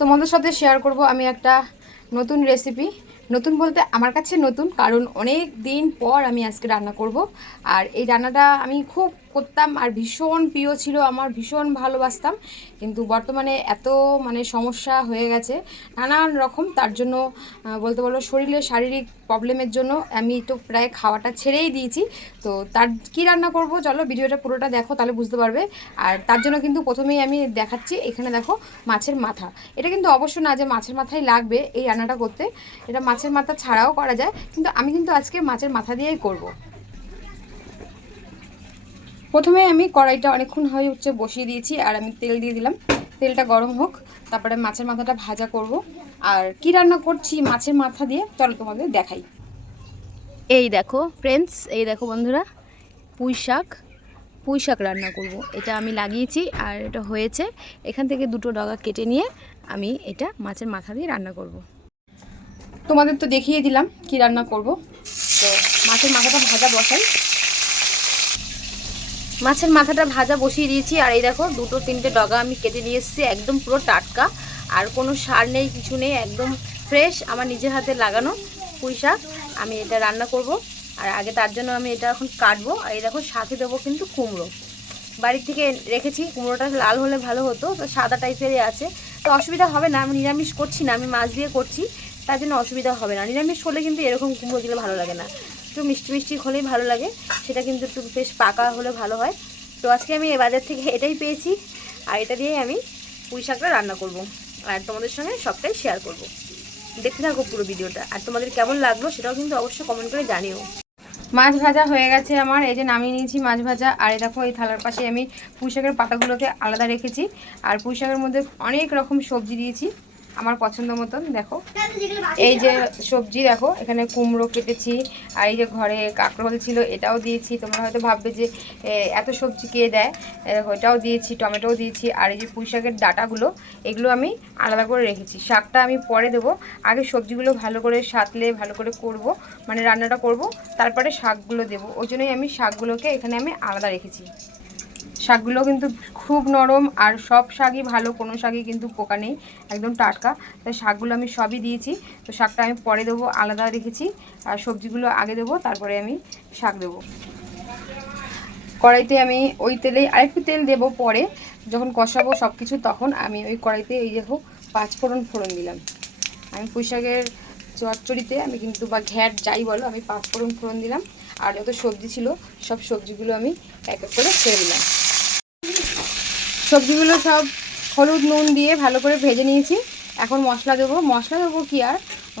তোমাদের সাথে শেয়ার করব আমি একটা নতুন রেসিপি। নতুন বলতে আমার কাছে নতুন, কারণ অনেক দিন পর আমি আজকে রান্না করব। আর এই রান্নাটা আমি খুব করতাম আর ভীষণ প্রিয় ছিল আমার, ভীষণ ভালোবাসতাম। কিন্তু বর্তমানে এত সমস্যা হয়ে গেছে নানান রকম, তার জন্য বলতে বলো শরীরে শারীরিক প্রবলেমের জন্য আমি তো প্রায় খাওয়াটা ছেড়েই দিয়েছি। তো তার কি রান্না করব চলো ভিডিওটা পুরোটা দেখো, তাহলে বুঝতে পারবে। আর তার জন্য কিন্তু প্রথমেই আমি দেখাচ্ছি, এখানে দেখো মাছের মাথা। এটা কিন্তু অবশ্য না যে মাছের মাথাই লাগবে এই রান্নাটা করতে, এটা মাছের মাথা ছাড়াও করা যায়, কিন্তু আমি কিন্তু আজকে মাছের মাথা দিয়েই করব। প্রথমে আমি কড়াইটা অনেকক্ষণ হয়ে উঠছে বসিয়ে দিয়েছি, আর আমি তেল দিয়ে দিলাম। তেলটা গরম হোক, তারপরে মাছের মাথাটা ভাজা করব। আর কি রান্না করছি মাছের মাথা দিয়ে চলো তোমাদের দেখাই। এই দেখো ফ্রেন্ডস, এই দেখো বন্ধুরা, পুঁই শাক, পুঁই শাক রান্না করব। এটা আমি লাগিয়েছি আর এটা হয়েছে, এখান থেকে দুটো ডগা কেটে নিয়ে আমি এটা মাছের মাথা দিয়ে রান্না করব। তোমাদের তো দেখিয়ে দিলাম কি রান্না করব। তো মাছের মাথাটা ভাজা বসাই। মাছের মাথাটা ভাজা বসিয়ে দিয়েছি, আর এই দেখো দুটো তিনটে ডগা আমি কেটে নিয়ে এসেছি, একদম পুরো টাটকা, আর কোনো সার নেই কিছু নেই, একদম ফ্রেশ আমার নিজের হাতে লাগানো পুঁই শাক। আমি এটা রান্না করব। আর আগে তার জন্য আমি এটা এখন কাটবো। আর এই দেখো সাথে দেবো কিন্তু কুমড়ো, বাড়ি থেকে রেখেছি। কুমড়োটা লাল হলে ভালো হতো, তো সাদা টাইপেরই আছে, তো অসুবিধা হবে না। আমি নিরামিষ করছি না, আমি মাছ দিয়ে করছি, তার জন্য অসুবিধা হবে না। নিরামিষ হলে কিন্তু এরকম কুমড়ো দিলে ভালো লাগে না, একটু মিষ্টি মিষ্টি হলেই ভালো লাগে, সেটা কিন্তু একটু বেশ পাকা হলে ভালো হয়। তো আজকে আমি বাজার থেকে এটাই পেয়েছি, আর এটা দিয়েই আমি পুঁই শাকটা রান্না করব, আর তোমাদের সঙ্গে সবটাই শেয়ার করব। দেখতে থাকো পুরো ভিডিওটা, আর তোমাদের কেমন লাগলো সেটাও কিন্তু অবশ্যই কমেন্ট করে জানিও। মাছ ভাজা হয়ে গেছে আমার, এই যে নামিয়ে নিয়েছি মাছ ভাজা। আর এই দেখো এই থালার পাশে আমি পুঁই শাকের পাতাগুলোকে আলাদা রেখেছি, আর পুঁই শাকের মধ্যে অনেক রকম সবজি দিয়েছি আমার পছন্দ মতন। দেখো এই যে সবজি, দেখো এখানে কুমড়ো কেটেছি, আর এই যে ঘরে কাঁকরোল ছিল এটাও দিয়েছি। তোমরা হয়তো ভাববে যে এত সবজি কে দেয়, ওইটাও দিয়েছি, টমেটোও দিয়েছি। আর এই যে পুঁই শাকের ডাঁটাগুলো, এগুলো আমি আলাদা করে রেখেছি। শাকটা আমি পরে দেবো, আগে সবজিগুলো ভালো করে সাঁতলে ভালো করে করব, রান্নাটা করব, তারপরে শাকগুলো দেবো। ওই জন্যই আমি শাকগুলোকে এখানে আমি আলাদা রেখেছি। শাকগুলো কিন্তু খুব নরম, আর সব শাকই ভালো, কোনো শাকই কিন্তু পোকা নেই, একদম টাটকা। তাই শাকগুলো আমি সবই দিয়েছি। তো শাকটা আমি পরে দেবো, আলাদা রেখেছি, আর সবজিগুলো আগে দেবো, তারপরে আমি শাক দেবো। কড়াইতে আমি ওই তেলেই আরেকটু তেল দেবো পরে, যখন কষাবো সব কিছু, তখন আমি ওই কড়াইতে এই দেখো পাঁচফোড়ন ফোড়ন দিলাম। আমি পুঁই শাকের চচ্চড়িতে আমি কিন্তু, বা ঘ্যাট যাই বলো, আমি পাঁচফোড়ন ফোড়ন দিলাম। আর যত সবজি ছিল সব সবজিগুলো আমি এক এক করে ছেড়ে দিলাম। সবজিগুলো সব হলুদ নুন দিয়ে ভালো করে ভেজে নিয়েছি। এখন মশলা দেবো। মশলা দেবো কি আর,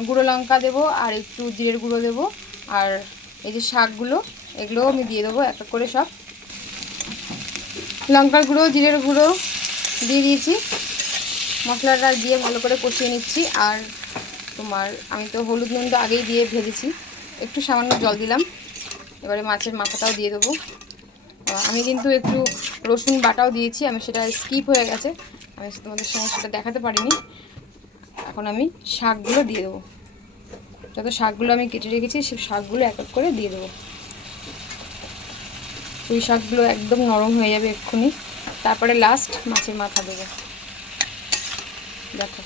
গুঁড়ো লঙ্কা দেবো, আর একটু জিরের গুঁড়ো দেবো, আর এই যে শাকগুলো এগুলোও আমি দিয়ে দেবো এক এক করে সব। লঙ্কার গুঁড়ো জিরের গুঁড়ো দিয়ে দিয়েছি, মশলাটা দিয়ে ভালো করে কষিয়ে নিচ্ছি। আর তোমার আমি তো হলুদ নুনটা আগেই দিয়ে ভেজেছি, একটু সামান্য জল দিলাম। এবারে মাছের মাথাটাও দিয়ে দেবো। আমি কিন্তু একটু রসুন বাটাও দিয়েছি, আমি সেটা স্কিপ হয়ে গেছে, আমি তোমাদের সঙ্গে সেটা দেখাতে পারিনি। এখন আমি শাকগুলো দিয়ে দেবো। যত শাকগুলো আমি কেটে রেখেছি সে শাকগুলো এক এক করে দিয়ে দেবো। ওই শাকগুলো একদম নরম হয়ে যাবে এক্ষুনি, তারপরে লাস্ট মাছের মাথা দেবো। দেখো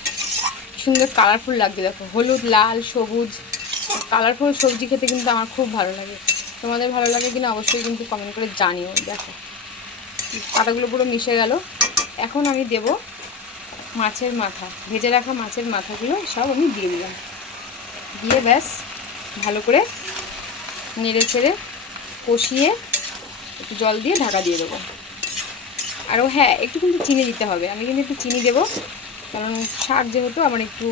সুন্দর কালারফুল লাগবে, দেখো হলুদ লাল সবুজ কালারফুল সবজি খেতে কিন্তু আমার খুব ভালো লাগে। তোমাদের ভালো লাগে কিনা অবশ্যই কিন্তু কমেন্ট করে জানিও। দেখো পাতাগুলো পুরো মিশে গেল। এখন আমি দেব মাছের মাথা, ভেজে রাখা মাছের মাথাগুলো সব আমি দিয়ে দিলাম। দিয়ে ব্যাস ভালো করে নেড়ে চেড়ে কষিয়ে একটু জল দিয়ে ঢাকা দিয়ে দেবো। আরও হ্যাঁ, একটু কিন্তু চিনি দিতে হবে, আমি কিন্তু একটু চিনি দেবো, কারণ শাক যেহেতু আমার একটু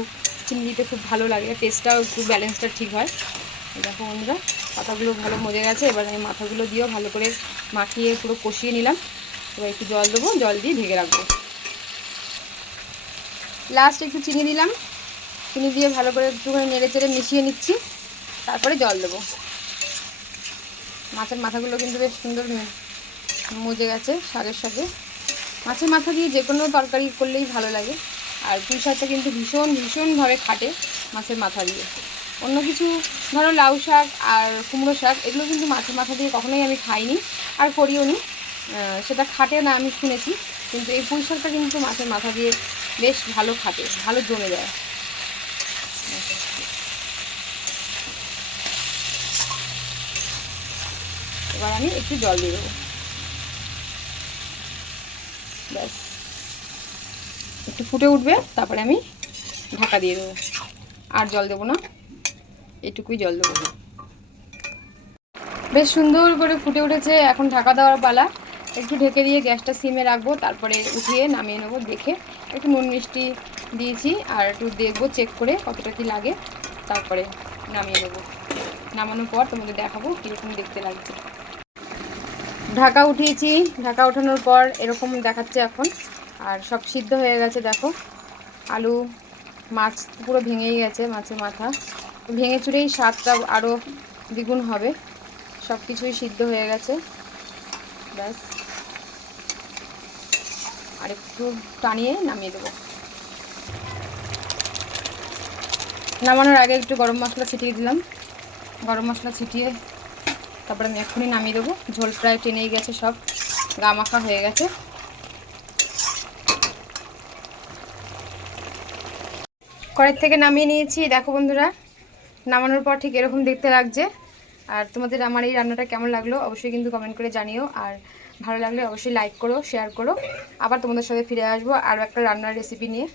চিনি দিতে খুব ভালো লাগে, টেস্টটাও একটু ব্যালেন্সটা ঠিক হয়। দেখো বন্ধুরা পাতাগুলো ভালো মজে গেছে, এবার আমি মাথাগুলো দিয়েও ভালো করে মাখিয়ে পুরো কষিয়ে নিলাম। এবার একটু জল দেবো, জল দিয়ে ঢেকে রাখবো। লাস্ট একটু চিনি দিলাম, চিনি দিয়ে ভালো করে একটুখানি নেড়ে চেড়ে মিশিয়ে নিচ্ছি, তারপরে জল দেবো। মাছের মাথাগুলো কিন্তু বেশ সুন্দর মজে গেছে শাকের সাথে। মাছের মাথা দিয়ে যে কোনো তরকারি করলেই ভালো লাগে, আর পুঁই শাকটা কিন্তু ভীষণ ভীষণভাবে খাটে মাছের মাথা দিয়ে। অন্য কিছু ধরো লাউ শাক আর কুমড়ো শাক এগুলো কিন্তু মাছের মাথা দিয়ে কখনোই আমি খাইনি আর করিও নি, সেটা খাটে না আমি শুনেছি। কিন্তু এই পুঁই শাকটা কিন্তু মাছের মাথা দিয়ে বেশ ভালো খাবে, ভালো জমে যায়। এবার আমি একটু জল দিয়ে দেবো, ব্যাস একটু ফুটে উঠবে, তারপরে আমি ঢাকা দিয়ে দেবো। আর জল দেবো না, এটুকুই জল দেবো। বেশ সুন্দর করে ফুটে উঠেছে, এখন ঢাকা দেওয়ার পালা। একটু ঢেকে দিয়ে গ্যাসটা সিমে রাখবো, তারপরে উঠিয়ে নামিয়ে নেবো। দেখে একটু নুন মিষ্টি দিয়েছি, আর একটু দেখবো চেক করে কতটা কি লাগে, তারপরে নামিয়ে নেবো। নামানোর পর তোমাদের দেখাবো কীরকম দেখতে লাগছে। ঢাকা উঠিয়েছি, ঢাকা ওঠানোর পর এরকম দেখাচ্ছে এখন। আর সব সিদ্ধ হয়ে গেছে দেখো, আলু মাছ পুরো ভেঙেই গেছে, মাছের মাথা ভেঙে চুরেই স্বাদটা আরও দ্বিগুণ হবে। সব কিছুই সিদ্ধ হয়ে গেছে, ব্যাস আর একটু টানিয়ে নামিয়ে দেবো। নামানোর আগে একটু গরম মশলা ছিটিয়ে দিলাম, গরম মশলা ছিটিয়ে তারপরে আমি এক্ষুনি নামিয়ে দেবো। ঝোল প্রায় টেনেই গেছে, সব গা মাখা হয়ে গেছে। কড়াই থেকে নামিয়ে নিয়েছি দেখো বন্ধুরা, নামানোর পর ঠিক এরকম দেখতে লাগছে। আর তোমাদের আমার এই রান্নাটা কেমন লাগলো অবশ্যই কিন্তু কমেন্ট করে জানিও, আর ভালো লাগলে অবশ্যই লাইক করো, শেয়ার করো। আবার তোমাদের সাথে ফিরে আসবো আরও একটা রান্নার রেসিপি নিয়ে।